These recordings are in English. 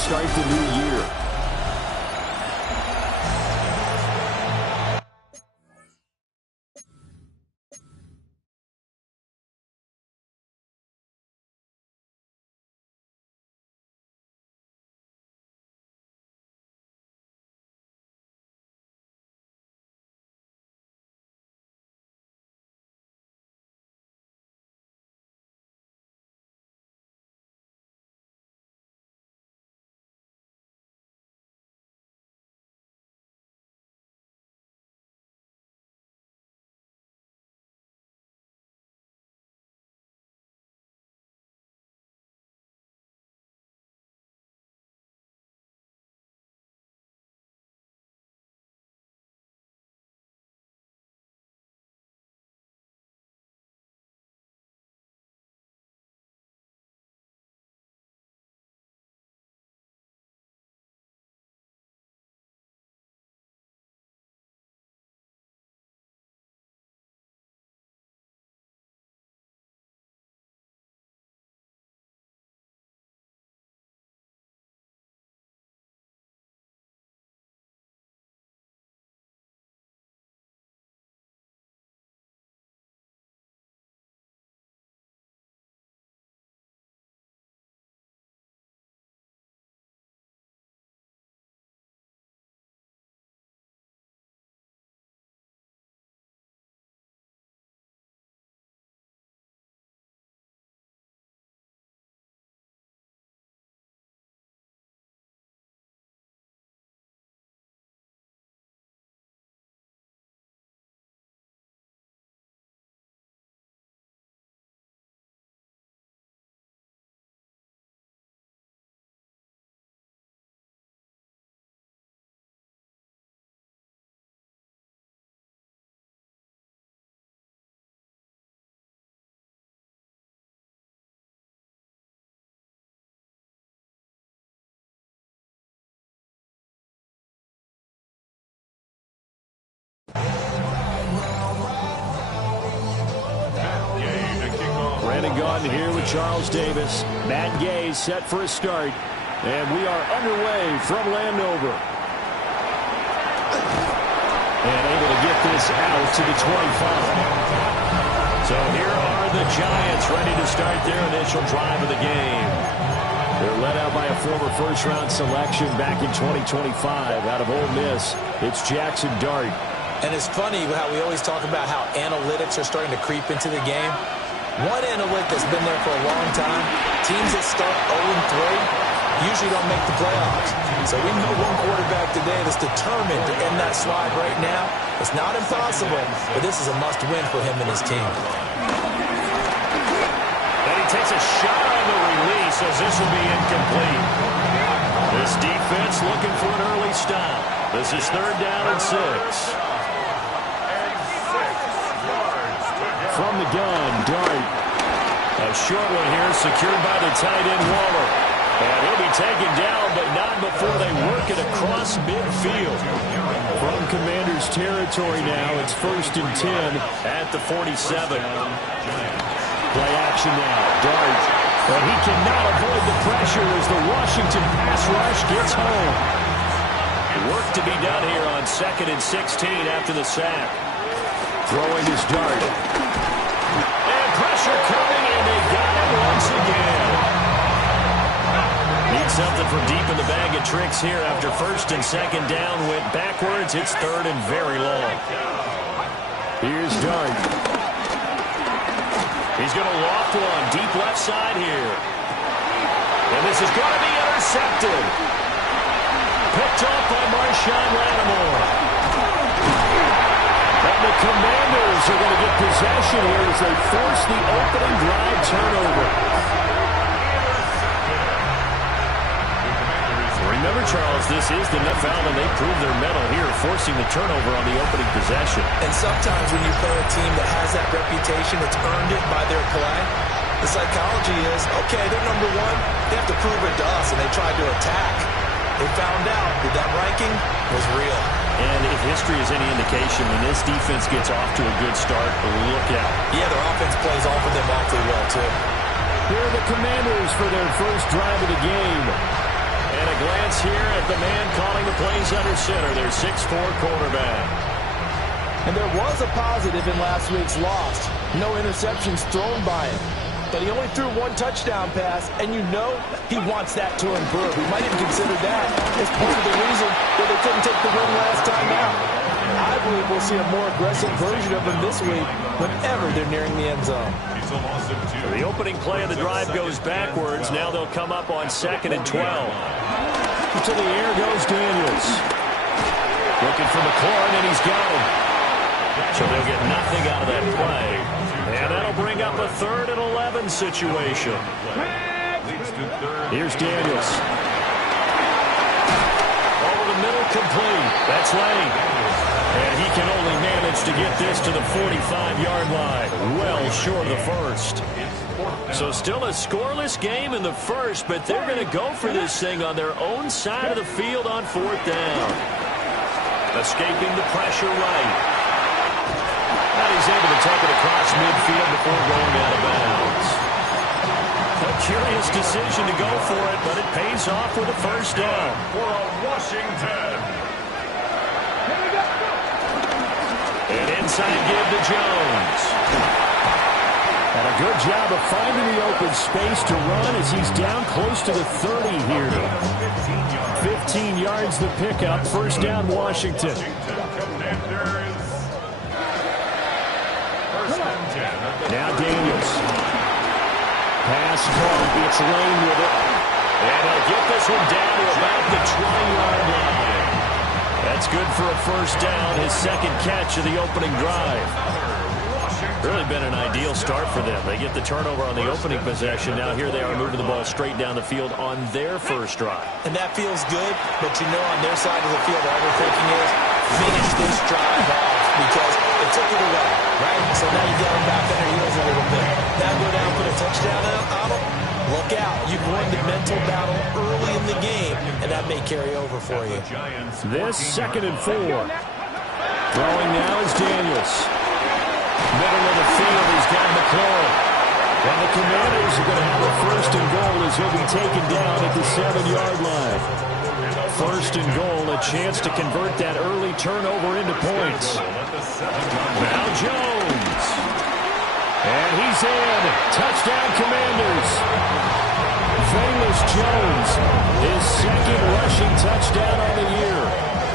start the new year. Brandon Gaudin here with Charles Davis. Matt Gay set for a start. And we are underway from Landover. And able to get this out to the 25. So here are the Giants ready to start their initial drive of the game. They're led out by a former first-round selection back in 2025 out of Ole Miss. It's Jackson Dart. And it's funny how we always talk about how analytics are starting to creep into the game. One analytic that's been there for a long time, teams that start 0-3 usually don't make the playoffs. So we know one quarterback today that's determined to end that slide right now. It's not impossible, but this is a must-win for him and his team. And he takes a shot on the release as this will be incomplete. This defense looking for an early stop. This is 3rd down and 6. From the gun, Dart. A short one here secured by the tight end Waller. And he'll be taken down, but not before they work it across midfield. From Commanders territory now, it's 1st and 10 at the 47. Play action now, Dart. But he cannot avoid the pressure as the Washington pass rush gets home. Work to be done here on 2nd and 16 after the sack. Throwing his Dart. And pressure coming, and they got him once again. Need something from deep in the bag of tricks here after 1st and 2nd down. Went backwards. It's 3rd and very long. Here's Dart. He's going to loft one deep left side here. And this is going to be intercepted. Picked off by Marshawn Lattimore. And the Commanders are going to get possession here as they force the opening drive turnover. Remember, Charles, this is the NFL, and they prove their mettle here, forcing the turnover on the opening possession. And sometimes when you play a team that has that reputation, that's earned it by their play, the psychology is, okay, they're number one, they have to prove it to us, and they tried to attack. They found out that that ranking was real. And if history is any indication, when this defense gets off to a good start, look out. Yeah, their offense plays off of them awfully well, too. Here are the Commanders for their first drive of the game. And a the man calling the plays under center, their 6'4 quarterback. And there was a positive in last week's loss. No interceptions thrown by him. But he only threw one touchdown pass, and you know he wants that to improve. He might even consider that as part of the reason that they couldn't take the win last time out. I believe we'll see a more aggressive version of him this week whenever they're nearing the end zone. The opening play of the drive goes backwards. Now they'll come up on 2nd and 12. To the air goes Daniels. Looking for McLaurin, and he's got him. So they'll get nothing out of that play. And that'll bring up a 3rd and 11 situation. Here's Daniels. Over the middle, complete. That's Lane. And he can only manage to get this to the 45-yard line. Well short of the first. So still a scoreless game in the first, but they're going to go for this thing on their own side of the field on 4th down. Escaping the pressure right. And he's able to take it across midfield before going out of bounds. A curious decision to go for it, but it pays off with a first down. For Washington. And inside give to Jones. And a good job of finding the open space to run as he's down close to the 30 here. 15 yards the pickup. First down, Washington. Now Daniels. Pass caught. It's Lane with it. And they'll get this one down to about the 20-yard line. That's good for a first down. His second catch of the opening drive. Really been an ideal start for them. They get the turnover on the opening possession. Now here they are moving the ball straight down the field on their first drive. And that feels good, but you know on their side of the field all they're thinking is finish this drive off because it took it away, right? So now you got them back on their heels a little bit. Now go down, put a touchdown on them. Look out. You've won the mental battle early in the game, and that may carry over for you. This 2nd and 4. Throwing now is Daniels. Middle of the field, he's got McLaurin. And the Commanders are going to have a 1st and goal as he'll be taken down at the 7-yard line. 1st and goal, a chance to convert that early turnover into points. Now Jones. And he's in. Touchdown, Commanders. Velus Jones, his 2nd rushing touchdown on the year.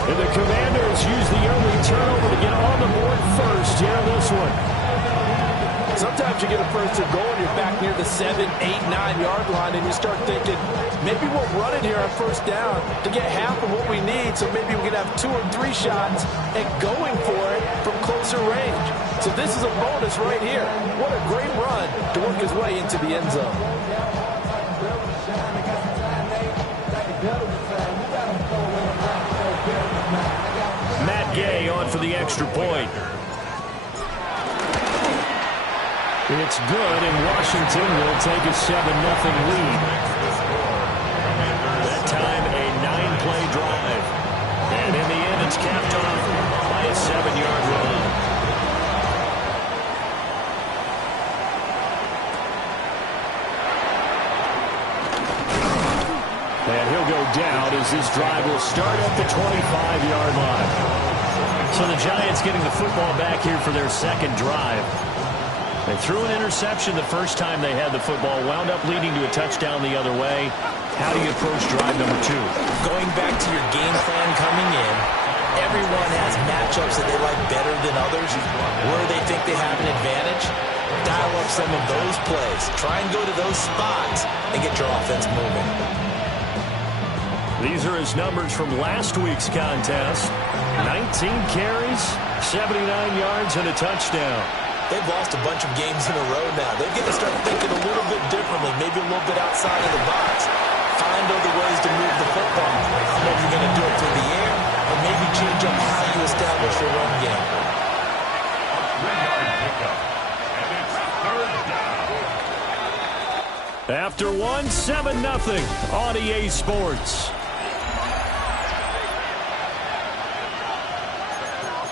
And the Commanders use the early turnover to get on the board first here in this one. Sometimes you get a 1st and goal and you're back near the 7, 8, 9-yard line and you start thinking, maybe we'll run it here on 1st down to get half of what we need, so maybe we can have 2 or 3 shots and going for it from closer range. So this is a bonus right here. What a great run to work his way into the end zone. Matt Gay on for the extra point. It's good, and Washington will take a 7-0 lead. That time, a 9-play drive. And in the end, it's capped off by a 7-yard run. And he'll go down as this drive will start at the 25-yard line. So the Giants getting the football back here for their 2nd drive. They threw an interception the first time they had the football, wound up leading to a touchdown the other way. How do you approach drive number 2? Going back to your game plan coming in, everyone has matchups that they like better than others. Where they think they have an advantage, dial up some of those plays. Try and go to those spots and get your offense moving. These are his numbers from last week's contest. 19 carries, 79 yards, and a touchdown. They've lost a bunch of games in a row now. They've got to start thinking a little bit differently, maybe a little bit outside of the box. Find other ways to move the football. I don't know if you're going to do it through the air, or maybe change up how you establish your run game. After one, 7-0 on EA Sports.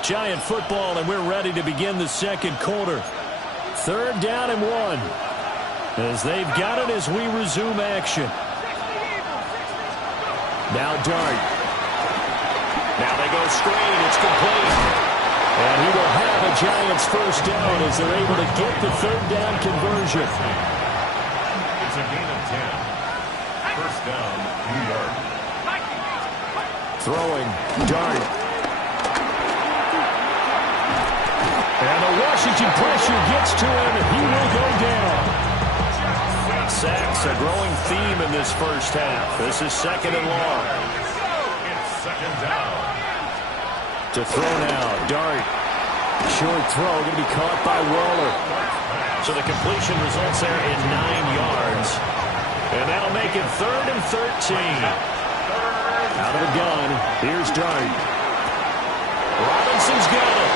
Giant football, and we're ready to begin the 2nd quarter. 3rd down and 1. As they've got it as we resume action. Now Dart. Now they go screen. It's complete. And he will have a Giants first down as they're able to get the third down conversion. It's a gain of 10. First down, New York. Throwing. Dart. And the Washington pressure gets to him, and he will go down. Sacks, a growing theme in this first half. This is second and long. It's second down. To throw now, Dart. Short throw, going to be caught by Waller. So the completion results there in 9 yards. And that'll make it 3rd and 13. Out of the gun, here's Dart. Robinson's got it.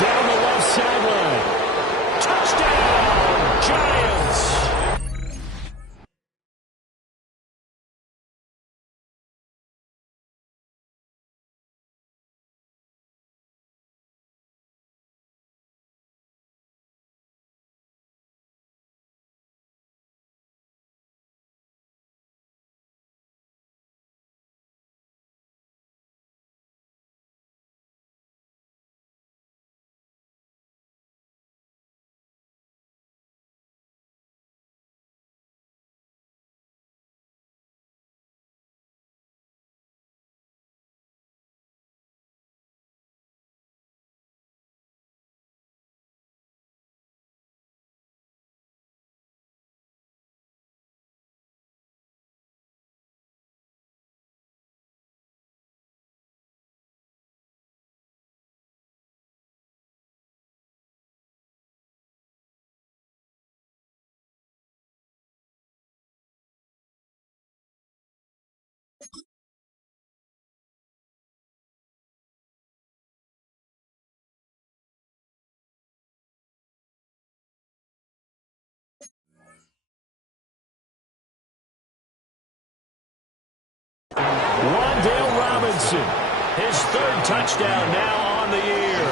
Down the left sideline. Touchdown, Giants! Wan'Dale Robinson, his 3rd touchdown now on the year.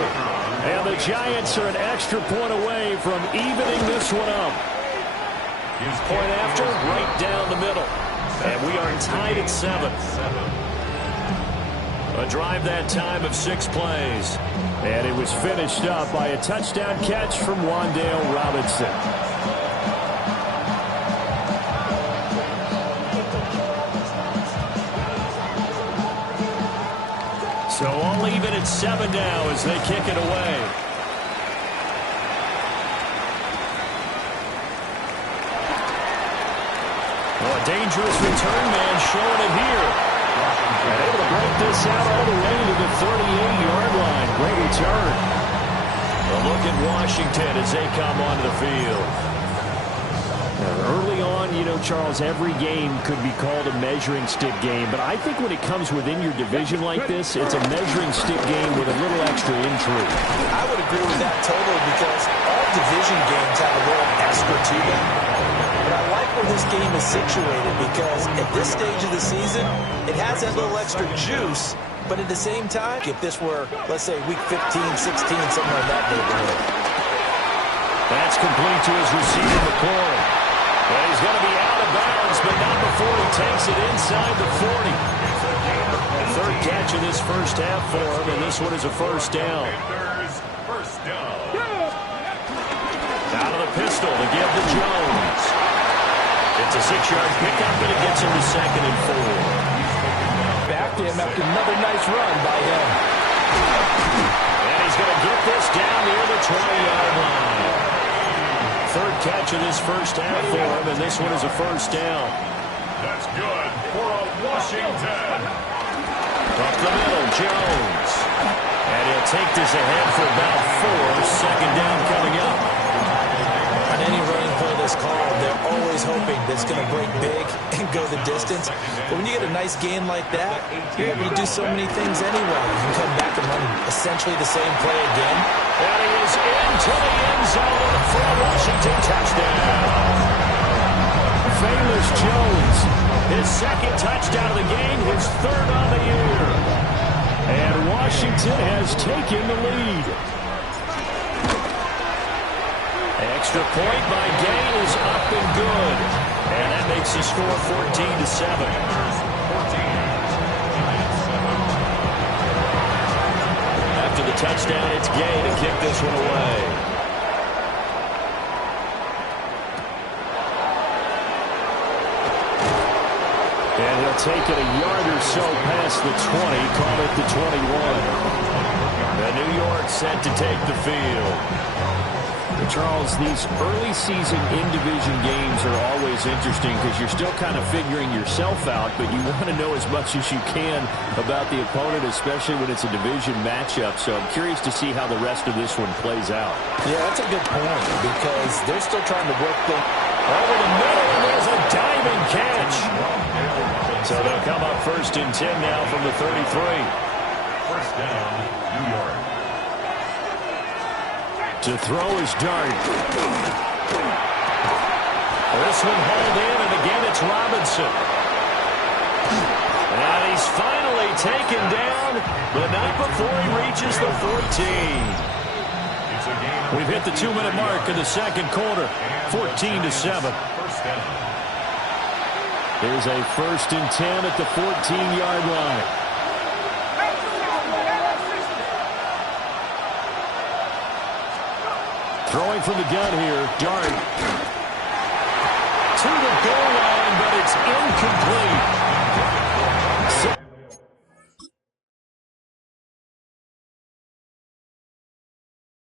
And the Giants are an extra point away from evening this one up. Point after, right down the middle. And we are tied at 7. A drive that time of 6 plays. And it was finished up by a touchdown catch from Wan'Dale Robinson. So all even at 7 now as they kick it away. Oh, a dangerous return man showing it here. And able to break this out all the way to the 38-yard line. Great return. A look at Washington as they come onto the field. Early on, you know, Charles, every game could be called a measuring stick game. But I think when it comes within your division like this, it's a measuring stick game with a little extra intrigue. I would agree with that totally because all division games have a little extra to them. But I like where this game is situated because at this stage of the season, it has that little extra juice. But at the same time, if this were, let's say, week 15, 16, somewhere in that neighborhood. That's complete to his receiver, McLaurin. And he's going to be out of bounds, but not before he takes it inside the 40. The 3rd catch of this first half for him, and this one is a first down. Out of the pistol to give to Jones. It's a 6-yard pickup, but it gets him to 2nd and 4. Back to him after another nice run by him. And he's going to get this down near the 20-yard line. 3rd catch of this first half for him, and this one is a first down. That's good for a Washington. Up the middle, Jones. And he'll take this ahead for about 4. 2nd down coming up. On any running play that's called, they're always hoping that it's going to break big and go the distance. But when you get a nice gain like that, you're able to do so many things anyway. You can come back and run essentially the same play again. And he is into the end zone for a Washington touchdown. Famous Jones, his 2nd touchdown of the game, his 3rd on the year. And Washington has taken the lead. Extra point by Gay is up and good. And that makes the score 14-7. After the touchdown, it's Gay to kick this one away. And he'll take it a yard or so past the 20, call it the 21. The New York set to take the field. Charles, these early season in-division games are always interesting because you're still kind of figuring yourself out, but you want to know as much as you can about the opponent, especially when it's a division matchup. So I'm curious to see how the rest of this one plays out. Yeah, that's a good point because they're still trying to work them over the middle, and there's a diving catch. So they'll come up 1st and 10 now from the 33. First down, New York. To throw is Dart. This one hauled in, and again it's Robinson. And he's finally taken down, but not before he reaches the 14. We've hit the 2-minute mark in the second quarter, 14-7. Here's a 1st and 10 at the 14-yard line. Throwing from the gun here, Dart. To the goal line, but it's incomplete.